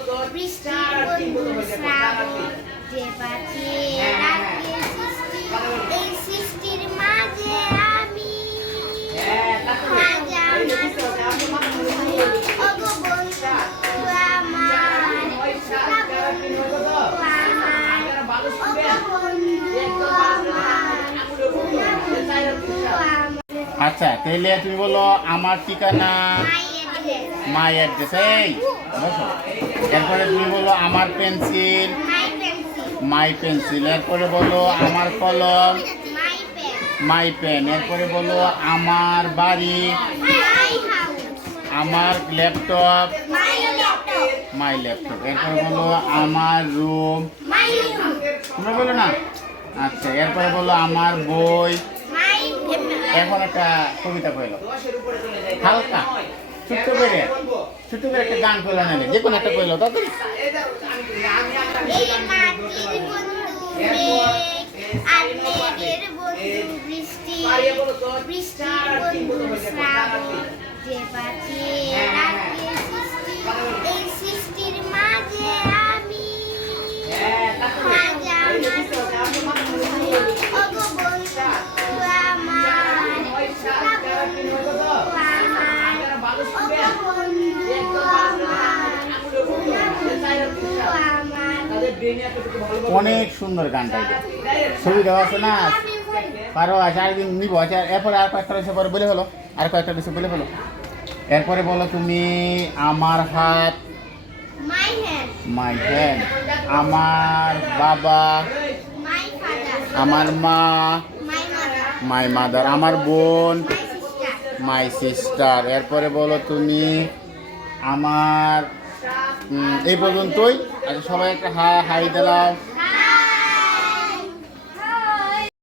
বৃষ্টির বন্ধু শ্রাবণ যে পাঠিয়ে রাখে সৃষ্টি, এই সৃষ্টির মাঝে আমি ওগো বন্ধু আমার, বন্ধু আমার, ওগো বন্ধু আমার। আচ্ছা তাহলে তুমি বলো আমার ঠিকানা মাই অ্যাড্রেস। এই বসো। এরপরে তুমি বলো আমার পেন্সিল মাই পেন্সিল। এরপরে বলো আমার কলম মাই পেন। এরপরে বলো আমার বাড়ি আমার ল্যাপটপ মাই ল্যাপটপ। এরপরে বলো আমার রুম তোমরা বলো না। আচ্ছা এরপরে বলো আমার বই। এখন একটা কবিতা কইল হালকা ছোট্ট করে একটা গান কইল না যে কোনো একটা কইল তাড়াতাড়ি। যে পাঠিয়ে রাখে সৃষ্টি, এই সৃষ্টির মাঝে আমি ওগো বন্ধু আমার, বন্ধু আমার, ওগো বন্ধু আমার। অনেক সুন্দর গানটা এটা ছবি দেওয়া আছে না পারো আছে আরেকদিন নিবো। আচ্ছা এরপরে আর কয়েকটা রয়েছে পরে বলে ফেলো আর কয়েকটা রয়েছে বলে ফেলো। এরপরে বলো তুমি আমার হাত মাই হ্যান্ড, আমার বাবা আমার মা মাই মাদার, আমার বোন মাই সিস্টার। এরপরে বলো তুমি আমার এই পর্যন্তই। আচ্ছা সবাই একটা হাই দিলাম।